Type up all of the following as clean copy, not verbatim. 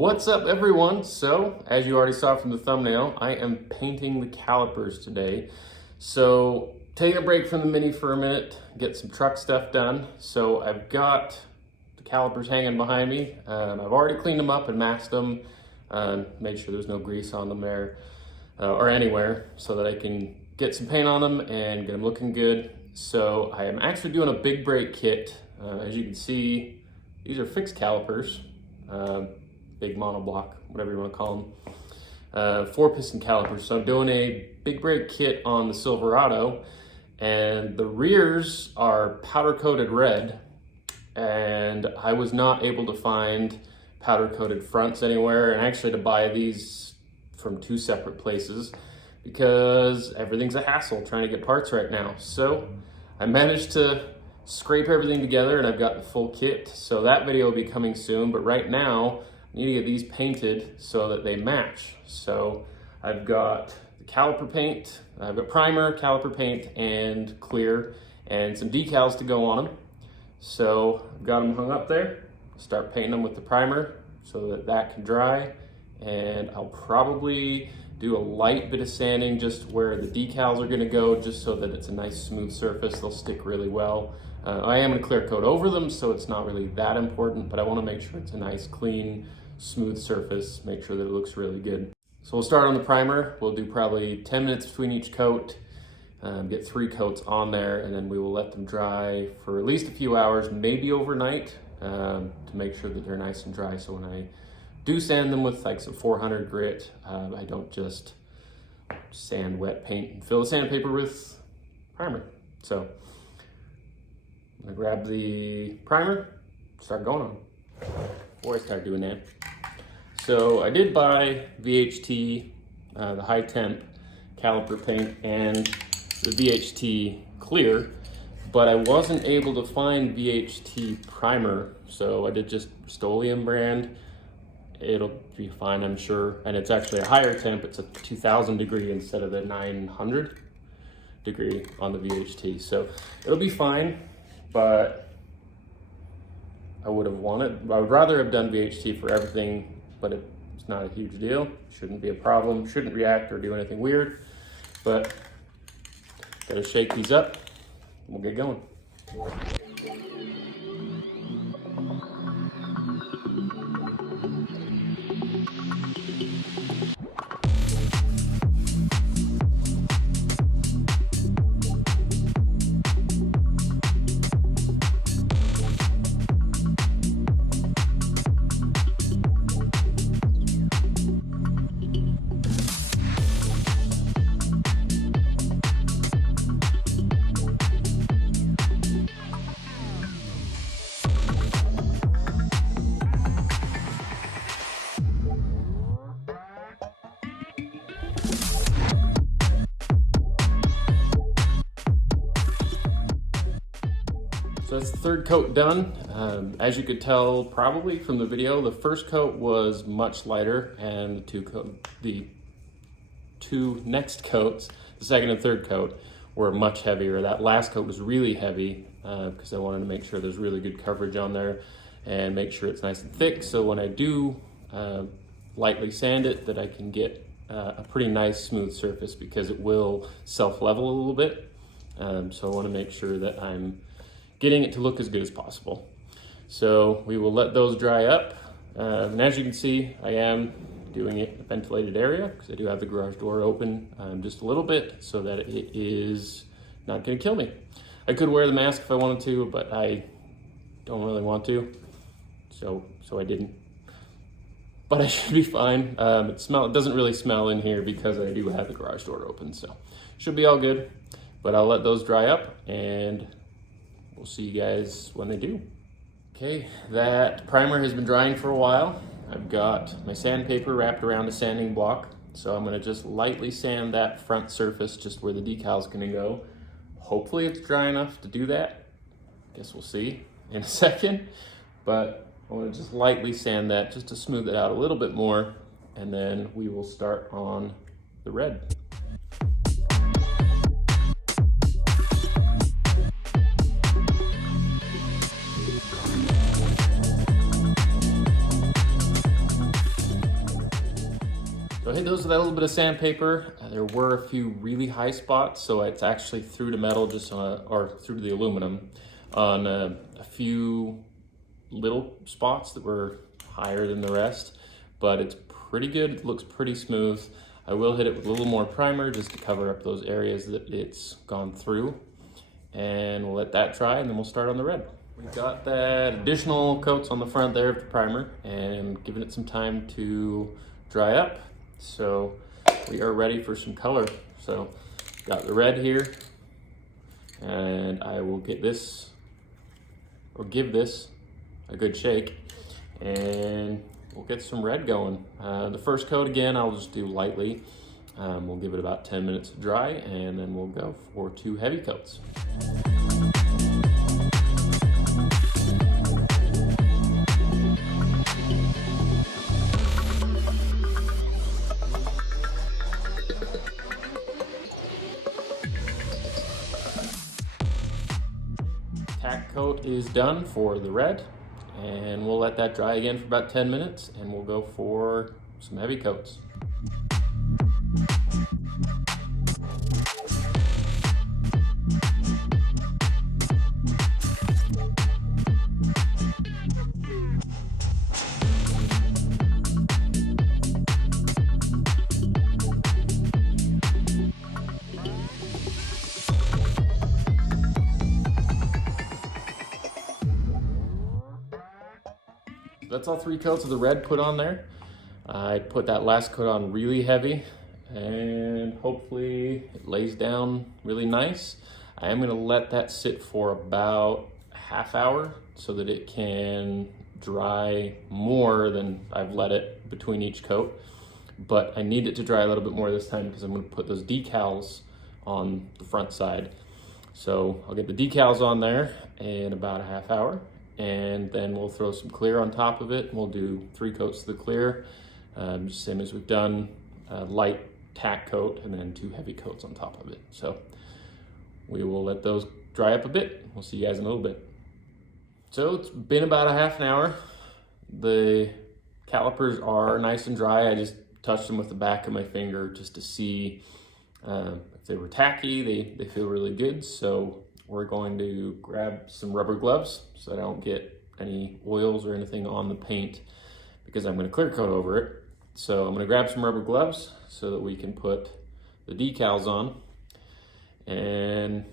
What's up everyone? So, as you already saw from the thumbnail, I am painting the calipers today. So, taking a break from the Mini for a minute, get some truck stuff done. So, I've got the calipers hanging behind me. I've already cleaned them up and masked them, made sure there's no grease on them there or anywhere so that I can get some paint on them and get them looking good. So, I am actually doing a big break kit. As you can see, these are fixed calipers. Big monoblock, whatever you want to call them, 4-piston calipers. So I'm doing a big break kit on the Silverado, and the rears are powder coated red, and I was not able to find powder coated fronts anywhere, and actually to buy these from 2 separate places because everything's a hassle trying to get parts right now. So I managed to scrape everything together and I've got the full kit. So that video will be coming soon, but right now I need to get these painted so that they match. So I've got the caliper paint, I've got primer, caliper paint, and clear, and some decals to go on them. So I've got them hung up there. Start painting them with the primer so that that can dry, and I'll probably do a light bit of sanding just where the decals are gonna go, just so that it's a nice smooth surface. They'll stick really well. I am gonna clear coat over them, so it's not really that important, but I wanna make sure it's a nice, clean, smooth surface, make sure that it looks really good. So we'll start on the primer. We'll do probably 10 minutes between each coat, get 3 coats on there, and then we will let them dry for at least a few hours, maybe overnight, to make sure that they're nice and dry. So when I do sand them with like some 400 grit, I don't just sand wet paint and fill the sandpaper with primer. So I'm gonna grab the primer, start going on. Before I start doing that, so I did buy VHT, the high temp caliper paint, and the VHT clear, but I wasn't able to find VHT primer, so I did just Rustoleum brand. It'll be fine, I'm sure, and it's actually a higher temp. It's a 2000 degree instead of the 900 degree on the VHT, so it'll be fine. But I would rather have done VHT for everything, but it's not a huge deal. Shouldn't be a problem, shouldn't react or do anything weird. But gotta shake these up, and we'll get going. So that's the 3rd coat done. As you could tell probably from the video, the 1st coat was much lighter, and the two next coats, the 2nd and 3rd coat, were much heavier. That last coat was really heavy because I wanted to make sure there's really good coverage on there and make sure it's nice and thick, so when I do lightly sand it, that I can get a pretty nice smooth surface, because it will self-level a little bit. So I want to make sure that I'm getting it to look as good as possible. So we will let those dry up. And as you can see, I am doing it in a ventilated area because I do have the garage door open just a little bit so that it is not gonna kill me. I could wear the mask if I wanted to, but I don't really want to, so I didn't. But I should be fine. It doesn't really smell in here because I do have the garage door open, so should be all good. But I'll let those dry up and we'll see you guys when they do. Okay, that primer has been drying for a while. I've got my sandpaper wrapped around a sanding block, so I'm gonna just lightly sand that front surface just where the decal's gonna go. Hopefully it's dry enough to do that. Guess we'll see in a second, but I wanna just lightly sand that just to smooth it out a little bit more, and then we will start on the red. So I hit those with a little bit of sandpaper. There were a few really high spots, so it's actually through to metal, just on or through to the aluminum on a few little spots that were higher than the rest, but it's pretty good. It looks pretty smooth. I will hit it with a little more primer just to cover up those areas that it's gone through, and we'll let that dry and then we'll start on the red. We got that additional coats on the front there of the primer and giving it some time to dry up. So we are ready for some color. So got the red here, and I will get this, or give this a good shake, and we'll get some red going. The first coat, again, I'll just do lightly. We'll give it about 10 minutes to dry, and then we'll go for 2 heavy coats. Tack coat is done for the red, and we'll let that dry again for about 10 minutes, and we'll go for some heavy coats. That's all 3 coats of the red put on there. I put that last coat on really heavy, and hopefully it lays down really nice. I am gonna let that sit for about a half hour so that it can dry more than I've let it between each coat. But I need it to dry a little bit more this time because I'm gonna put those decals on the front side. So I'll get the decals on there in about a half hour, and then we'll throw some clear on top of it. We'll do 3 coats of the clear, just same as we've done, light tack coat and then 2 heavy coats on top of it. So we will let those dry up a bit. We'll see you guys in a little bit. So it's been about a half an hour. The calipers are nice and dry. I just touched them with the back of my finger just to see if they were tacky. They feel really good. So we're going to grab some rubber gloves so I don't get any oils or anything on the paint, because I'm going to clear coat over it. So I'm going to grab some rubber gloves so that we can put the decals on. And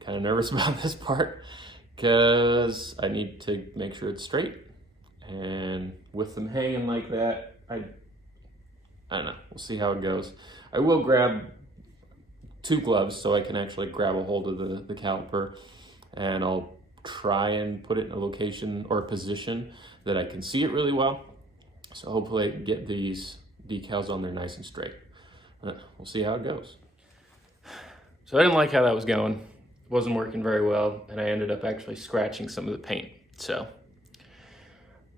kind of nervous about this part because I need to make sure it's straight. And with them hanging like that, I don't know, we'll see how it goes. I will grab 2 gloves so I can actually grab a hold of the caliper, and I'll try and put it in a location or a position that I can see it really well. So hopefully I can get these decals on there nice and straight. We'll see how it goes. So I didn't like how that was going. It wasn't working very well, and I ended up actually scratching some of the paint. So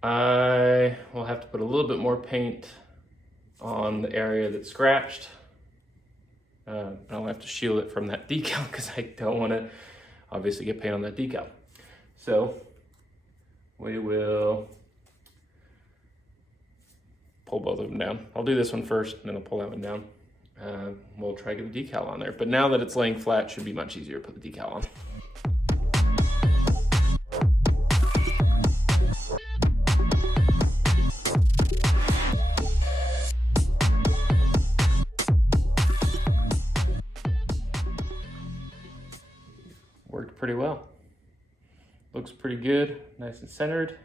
I will have to put a little bit more paint on the area that's scratched. I'll have to shield it from that decal because I don't want to obviously get paint on that decal. So we will pull both of them down. I'll do this one first, and then I'll pull that one down. We'll try to get the decal on there. But now that it's laying flat, it should be much easier to put the decal on. Worked pretty well. Looks pretty good, nice and centered.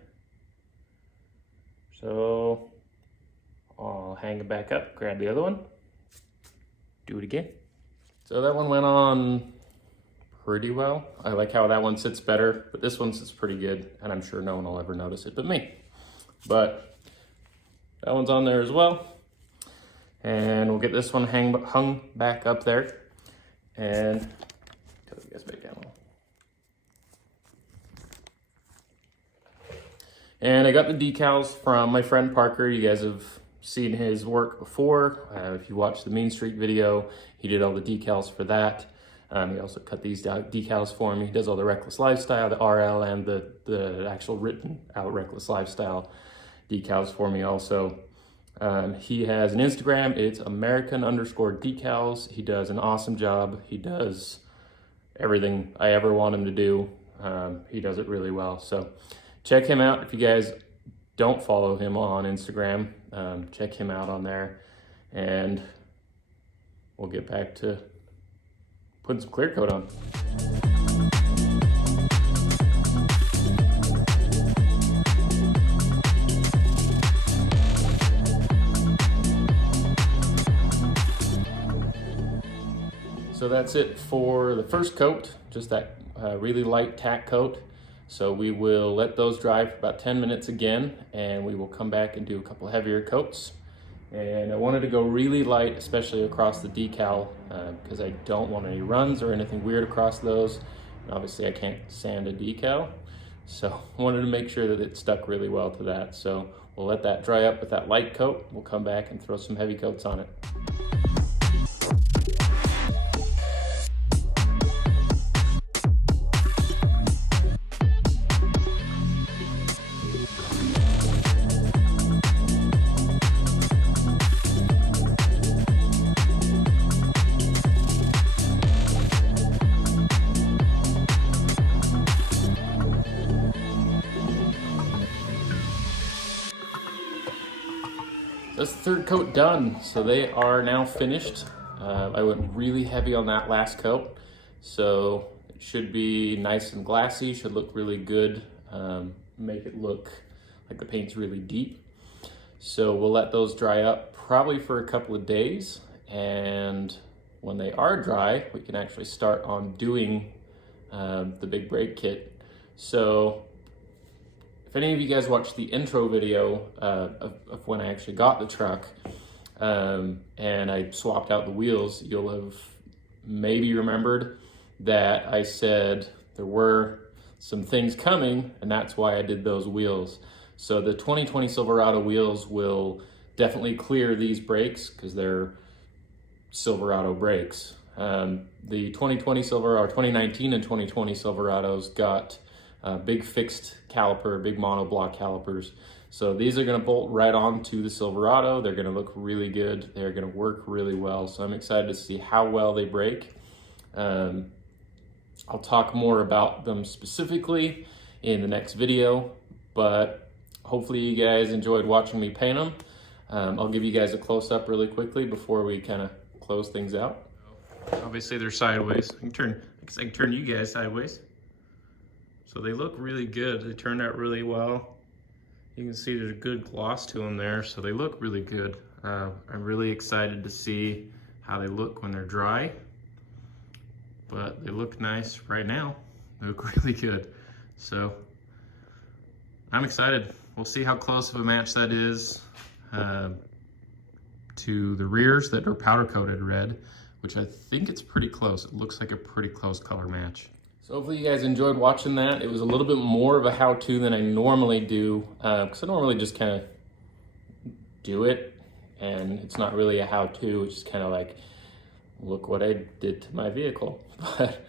So I'll hang it back up, grab the other one, do it again. So that one went on pretty well. I like how that one sits better, but this one sits pretty good, and I'm sure no one will ever notice it but me. But that one's on there as well. And we'll get this one hung back up there. And tilt you guys back down a little. And I got the decals from my friend Parker. You guys have seen his work before. If you watched the Main Street video, he did all the decals for that. He also cut these decals for me. He does all the Reckless Lifestyle, the RL, and the actual written out Reckless Lifestyle decals for me also. He has an Instagram. It's American_decals. He does an awesome job. He does everything I ever want him to do. He does it really well. So check him out. If you guys don't follow him on Instagram, check him out on there, and we'll get back to putting some clear coat on. So that's it for the first coat, just that really light tack coat. So we will let those dry for about 10 minutes again, and we will come back and do a couple heavier coats. And I wanted to go really light, especially across the decal, because I don't want any runs or anything weird across those. And obviously I can't sand a decal, so I wanted to make sure that it stuck really well to that. So we'll let that dry up with that light coat. We'll come back and throw some heavy coats on it. That's the third coat done, so they are now finished. I went really heavy on that last coat, so it should be nice and glassy, should look really good, make it look like the paint's really deep. So we'll let those dry up probably for a couple of days, and when they are dry, we can actually start on doing the big brake kit. So if any of you guys watched the intro video of when I actually got the truck and I swapped out the wheels, you'll have maybe remembered that I said there were some things coming, and that's why I did those wheels. So the 2020 Silverado wheels will definitely clear these brakes because they're Silverado brakes. The 2020 Silverado, 2019 and 2020 Silverados got big fixed caliper, big monoblock calipers. So these are going to bolt right onto the Silverado. They're going to look really good. They're going to work really well. So I'm excited to see how well they brake. I'll talk more about them specifically in the next video, but hopefully you guys enjoyed watching me paint them. I'll give you guys a close-up really quickly before we kind of close things out. Obviously they're sideways. I can turn you guys sideways. So they look really good. They turned out really well. You can see there's a good gloss to them there, so they look really good. I'm really excited to see how they look when they're dry, but they look nice right now. They look really good. So I'm excited. We'll see how close of a match that is to the rears that are powder coated red, which I think it's pretty close. It looks like a pretty close color match. So hopefully you guys enjoyed watching that. It was a little bit more of a how-to than I normally do, because I normally just kind of do it, and it's not really a how-to. It's just kind of like, look what I did to my vehicle. But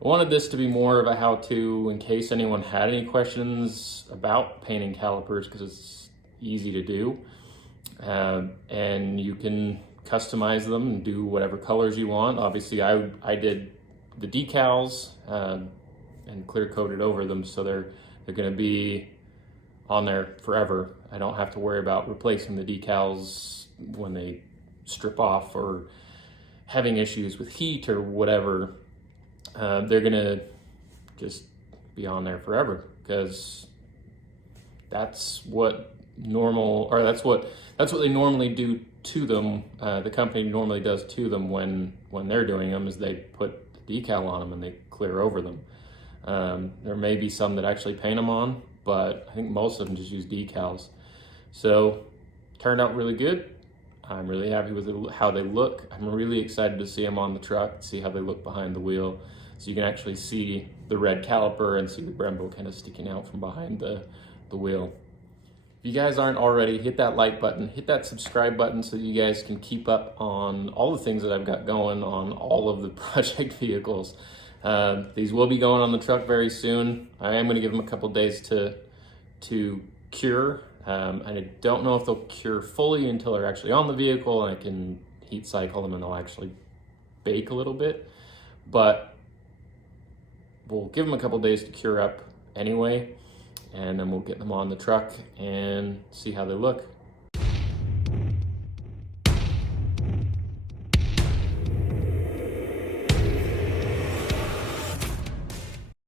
I wanted this to be more of a how-to in case anyone had any questions about painting calipers, because it's easy to do, and you can customize them and do whatever colors you want. Obviously, I did the decals and clear coated over them, so they're going to be on there forever. I don't have to worry about replacing the decals when they strip off or having issues with heat or whatever. They're going to just be on there forever, because that's what they normally do to them. The company normally does to them when they're doing them, is they put decal on them and they clear over them. There may be some that actually paint them on, but I think most of them just use decals. So turned out really good. I'm really happy with how they look. I'm really excited to see them on the truck, see how they look behind the wheel, so you can actually see the red caliper and see the Brembo kind of sticking out from behind the wheel. If you guys aren't already, hit that like button, hit that subscribe button so that you guys can keep up on all the things that I've got going on all of the project vehicles. These will be going on the truck very soon. I am going to give them a couple days to cure. I don't know if they'll cure fully until they're actually on the vehicle and I can heat cycle them and they'll actually bake a little bit, but we'll give them a couple days to cure up anyway, and then we'll get them on the truck and see how they look.